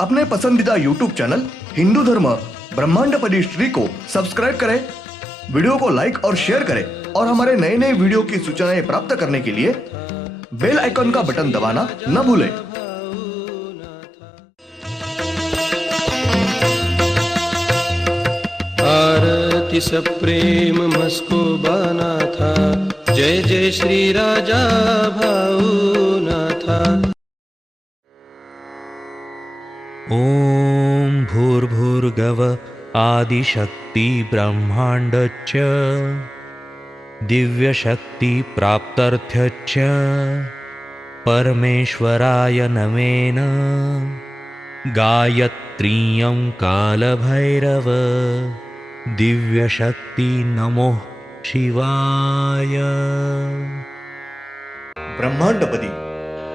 अपने पसंदीदा YouTube channel Hindu धर्म ब्रह्मांडपदी श्री को सब्सक्राइब करें, वीडियो को लाइक और शेयर करें और हमारे नए नए वीडियो की सूचनाएं प्राप्त करने के लिए बेल आइकन का बटन दबाना न भूलें। आरती सब प्रेम मस्को बना था, जय जय श्री राजा भाऊनाथा। ओम भूर्भुर्गव आदिशक्ति ब्रह्मांडच्च दिव्यशक्ति प्राप्त्यर्थच्च परमेश्वराय नमेन गायत्रीयं कालभैरव दिव्यशक्ति नमो शिवाय। ब्रह्मांडपदी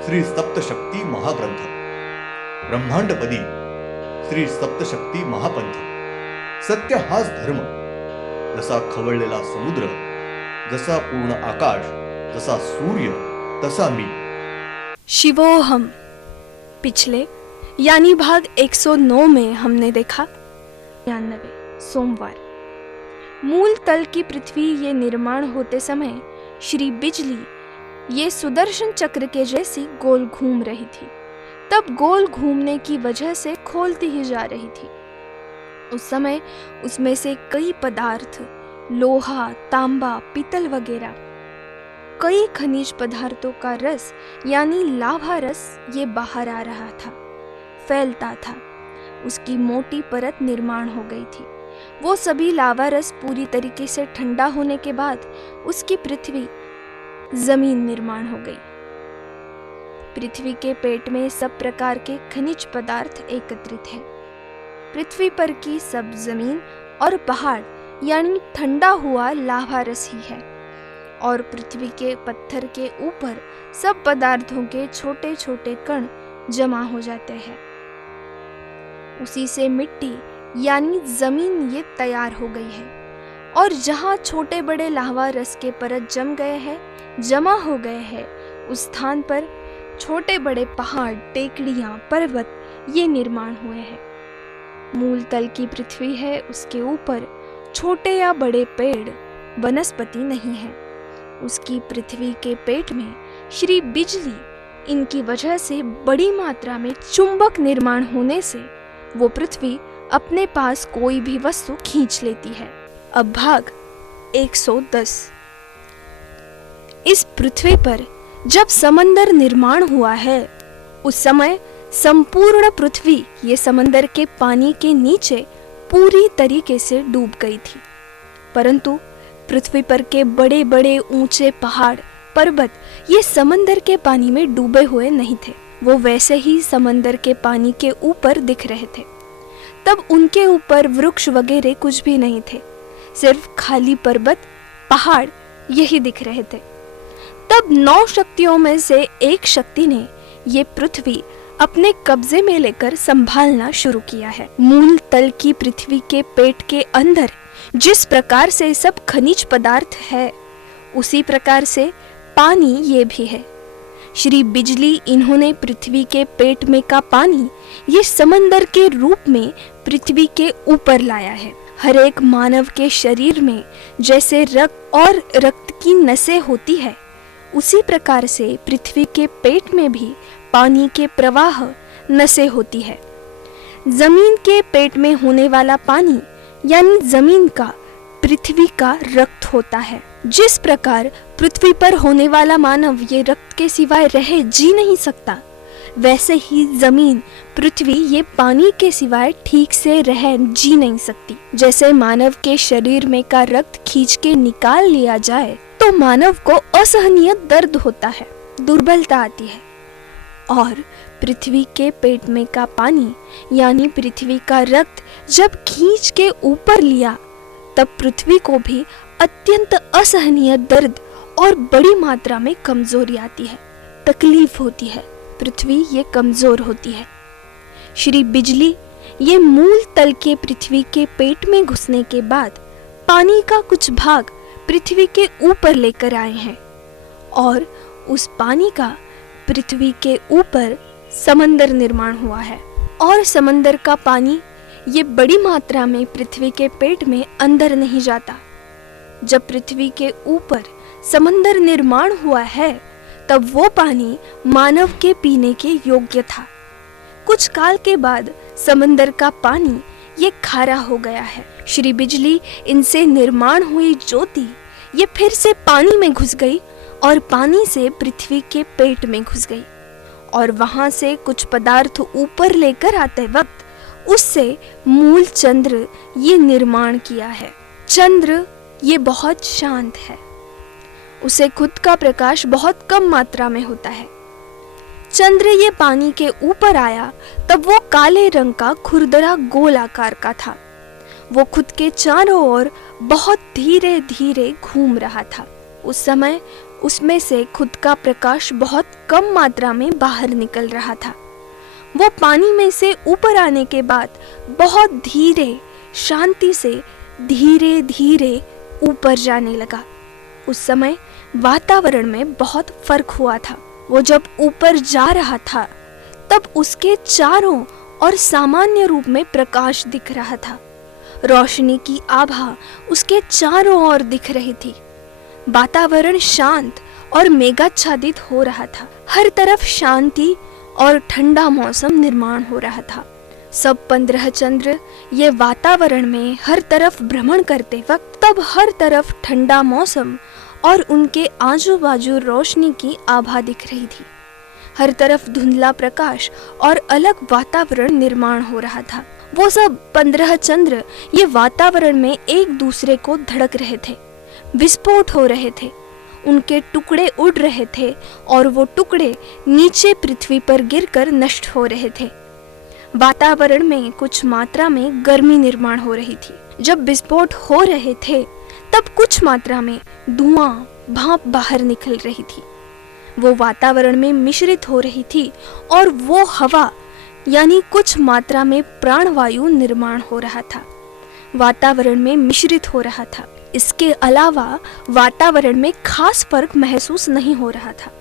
श्री सप्तशक्ती महाग्रंथ, ब्रह्मांडपदी श्री सप्तशक्ती महापंथ। सत्य हाच धर्म, जसा खवळलेला समुद्र, जसा पूर्ण आकाश, जसा सूर्य, तसा मी। शिवोहम। पिछले यानी भाग 109 में हमने देखा 99 सोमवार। मूल तल की पृथ्वी ये निर्माण होते समय श्री बिजली ये सुदर्शन चक्र के जैसी गोल घूम रही थी। तब गोल घूमने की वजह से खोलती ही जा रही थी। उस समय उसमें से कई पदार्थ, लोहा, तांबा, पीतल वगैरह, कई खनिज पदार्थों का रस यानी लावा रस ये बाहर आ रहा था, फैलता था। उसकी मोटी परत निर्माण हो गई थी। वो सभी लावा रस पूरी तरीके से ठंडा होने के बाद उसकी पृथ्वी, जमीन निर्माण हो गई। पृथ्वी के पेट में सब प्रकार के खनिज पदार्थ एकत्रित हैं। पृथ्वी पर की सब जमीन और पहाड़ यानी ठंडा हुआ लावा रस ही है, और पृथ्वी के पत्थर के ऊपर सब पदार्थों के छोटे छोटे कण जमा हो जाते हैं। उसी से मिट्टी यानी जमीन ये तैयार हो गई है, और जहाँ छोटे बड़े लावा रस के परत जमा हो गए हैं, उस स्थान पर छोटे बड़े पहाड़, टेकड़ियां, पर्वत ये निर्माण हुए हैं। मूल तल की पृथ्वी है, उसके ऊपर छोटे या बड़े पेड़, वनस्पति नहीं है। उसकी पृथ्वी के पेट में श्री बिजली, इनकी वजह से बड़ी मात्रा में चुंबक निर्माण होने से वो पृथ्वी अपने पास कोई भी वस्तु खींच लेती है। अब भाग 110। इस पृथ्वी पर जब समंदर निर्माण हुआ है, उस समय संपूर्ण पृथ्वी ये समंदर के पानी के नीचे पूरी तरीके से डूब गई थी। परंतु पृथ्वी पर के बड़े बड़े ऊंचे पहाड़, पर्वत ये समंदर के पानी में डूबे हुए नहीं थे। वो वैसे ही समंदर के पानी के ऊपर दिख रहे थे। तब उनके ऊपर वृक्ष वगैरह कुछ भी नहीं थे, सिर्फ खाली पर्वत, पहाड़ यही दिख रहे थे। तब 9 शक्तियों में से एक शक्ति ने ये पृथ्वी अपने कब्जे में लेकर संभालना शुरू किया है। मूल तल की पृथ्वी के पेट के अंदर जिस प्रकार से सब खनिज पदार्थ है, उसी प्रकार से पानी ये भी है। श्री बिजली इन्होंने पृथ्वी के पेट में का पानी ये समंदर के रूप में पृथ्वी के ऊपर लाया है। हर एक मानव के शरीर में जैसे रक्त और रक्त की नसें होती है, उसी प्रकार से पृथ्वी के पेट में भी पानी के प्रवाह नसें होती है। जमीन के पेट में होने वाला पानी यानी जमीन का पृथ्वी का रक्त होता है। जिस प्रकार पृथ्वी पर होने वाला मानव ये रक्त के सिवाय रह जी नहीं सकता, वैसे ही जमीन, पृथ्वी ये पानी के सिवाय ठीक से रह जी नहीं सकती। जैसे मानव के शरीर में का रक्त खींच के निकाल लिया जाए तो मानव को असहनीय दर्द होता है, दुर्बलता आती है। और पृथ्वी के पेट में का पानी यानी पृथ्वी का रक्त जब खींच के ऊपर लिया, तब पृथ्वी को भी अत्यंत असहनीय दर्द और बड़ी मात्रा में कमजोरी आती है, तकलीफ होती है। पृथ्वी ये कमजोर होती है। श्री बिजली ये मूल तल के पृथ्वी के पेट में घुसने के बाद पानी का कुछ भाग पृथ्वी के ऊपर लेकर आए हैं, और उस पानी का पृथ्वी के ऊपर समंदर निर्माण हुआ है। और समंदर का पानी ये बड़ी मात्रा में पृथ्वी के पेट में अंदर नहीं जाता। जब पृथ्वी के ऊपर समंदर निर्माण हुआ है तब वो पानी मानव के पीने के योग्य था। कुछ काल के बाद समंदर का पानी ये खारा हो गया है। श्री बिजली इनसे निर्माण हुई ज्योति ये फिर से पानी में घुस गई और पानी से पृथ्वी के पेट में घुस गई और वहां से कुछ पदार्थ ऊपर लेकर आते वक्त उससे मूल चंद्र ये निर्माण किया है। चंद्र ये बहुत शांत है, उसे खुद का प्रकाश बहुत कम मात्रा में होता है। चंद्र ये पानी के ऊपर आया तब वो काले रंग का खुरदरा गोल आकार का था। वो खुद के चारों ओर बहुत धीरे धीरे घूम रहा था। उस समय उसमें से खुद का प्रकाश बहुत कम मात्रा में बाहर निकल रहा था। वो पानी में से ऊपर आने के बाद बहुत धीरे शांति से धीरे धीरे ऊपर जाने लगा। उस समय वातावरण में बहुत फर्क हुआ था। वो जब ऊपर जा रहा था तब उसके चारों ओर सामान्य रूप में प्रकाश दिख रहा था। रोशनी की आभा उसके चारों ओर दिख रही थी। वातावरण शांत और मेघाच्छादित हो रहा था। हर तरफ शांति और ठंडा मौसम निर्माण हो रहा था। सब 15 चंद्र ये वातावरण में हर तरफ भ्रमण करते वक्त तब हर तरफ ठंडा मौसम और उनके आजू बाजू रोशनी की आभा दिख रही थी। हर तरफ धुंधला प्रकाश और अलग वातावरण निर्माण हो रहा था। वो सब 15 चंद्र ये वातावरण में एक दूसरे को धड़क रहे थे, विस्फोट हो रहे थे, उनके टुकड़े उड़ रहे थे और वो टुकड़े नीचे पृथ्वी पर गिरकर नष्ट हो रहे थे। वातावरण में कुछ मात्रा में गर्मी निर्माण हो रही थी। जब विस्फोट हो रहे थे तब कुछ मात्रा में धुआं भाप बाहर निकल रही थी। वो वातावरण में मिश्रित हो रही थी और वो हवा यानी कुछ मात्रा में प्राणवायु निर्माण हो रहा था, वातावरण में मिश्रित हो रहा था। इसके अलावा वातावरण में खास फर्क महसूस नहीं हो रहा था।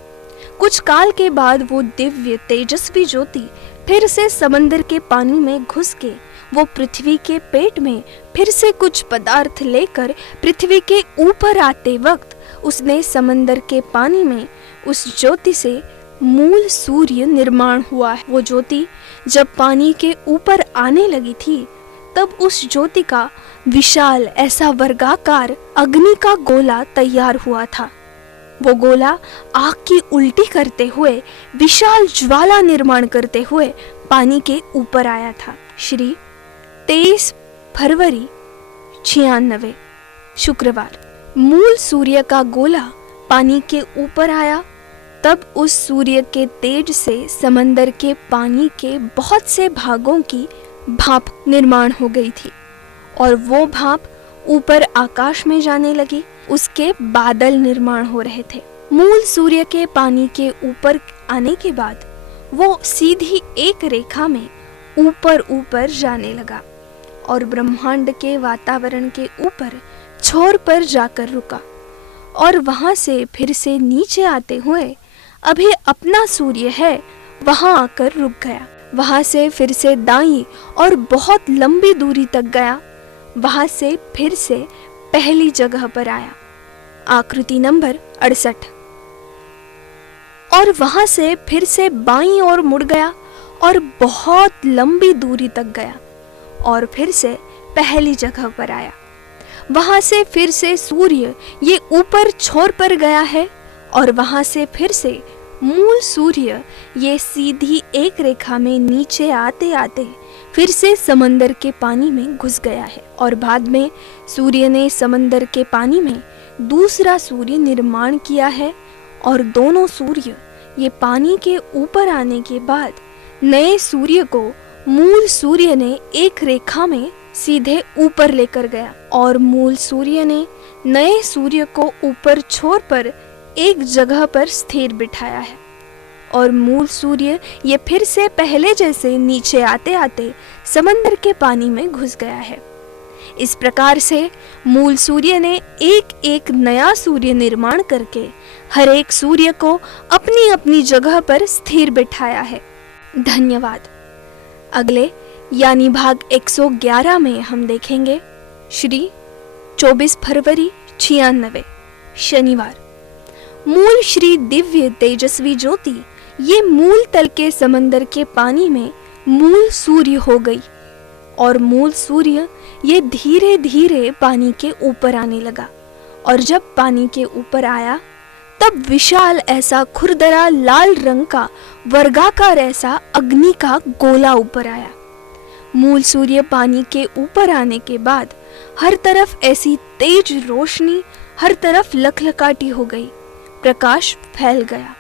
कुछ काल के बाद वो दिव्य तेजस्वी ज्योति फिर से समंदर के पानी में घुस के वो पृथ्वी के पेट में फिर से कुछ पदार्थ लेकर पृथ्वी के ऊपर आते वक्त उसने समंदर के पानी में उस ज्योति से मूल सूर्य निर्माण हुआ है। वो ज्योति जब पानी के ऊपर आने लगी थी तब उस ज्योति का विशाल ऐसा वर्गाकार अग्नि का गोला तैयार हुआ था। वो गोला आग की उल्टी करते हुए विशाल ज्वाला निर्माण करते हुए पानी के ऊपर आया था। श्री 23 फरवरी 96 शुक्रवार मूल सूर्य का गोला पानी के ऊपर आया तब उस सूर्य के तेज से समंदर के पानी के बहुत से भागों की भाप निर्माण हो गई थी और वो भाप ऊपर आकाश में जाने लगी। उसके बादल निर्माण हो रहे थे। मूल सूर्य के पानी के ऊपर आने के बाद वो सीधी एक रेखा में ऊपर ऊपर जाने लगा और ब्रह्मांड के वातावरण के ऊपर छोर पर जाकर रुका और वहां से फिर से नीचे आते हुए अभी अपना सूर्य है वहां आकर रुक गया। वहां से फिर से दाईं और बहुत लंबी दूरी तक गया। वहां से फिर से पहली जगह पर आया, आकृति नंबर 68, और वहां से फिर से बाईं ओर मुड़ गया और बहुत लंबी दूरी तक गया और फिर से पहली जगह पर आया। वहां से फिर से सूर्य ये ऊपर छोर पर गया है और वहां से फिर से मूल सूर्य ये सीधी एक रेखा में नीचे आते आते फिर से समंदर के पानी में घुस गया है और बाद में सूर्य ने समंदर के पानी में दूसरा सूर्य निर्माण किया है और दोनों सूर्य ये पानी के ऊपर आने के बाद नए सूर्य को मूल सूर्य ने एक रेखा में सीधे ऊपर लेकर गया और मूल सूर्य ने नए सूर्य को ऊपर छोर पर एक जगह पर स्थिर बिठाया है और मूल सूर्य ये फिर से पहले जैसे नीचे आते आते समंदर के पानी में घुस गया है। इस प्रकार से मूल सूर्य ने एक एक नया सूर्य निर्माण करके हर एक सूर्य को अपनी अपनी जगह पर स्थिर बिठाया है। धन्यवाद। अगले यानी भाग 111 में हम देखेंगे श्री 24 फरवरी 96 शनिवार। मूल श्री दिव्य तेजस्वी ज्योति ये मूल तल के समंदर के पानी में मूल सूर्य हो गई और मूल सूर्य ये धीरे धीरे पानी के ऊपर आने लगा और जब पानी के ऊपर आया तब विशाल ऐसा खुरदरा लाल रंग का वर्गाकार ऐसा अग्नि का गोला ऊपर आया। मूल सूर्य पानी के ऊपर आने के बाद हर तरफ ऐसी तेज रोशनी, हर तरफ लखलकाटी हो गई, प्रकाश फैल गया।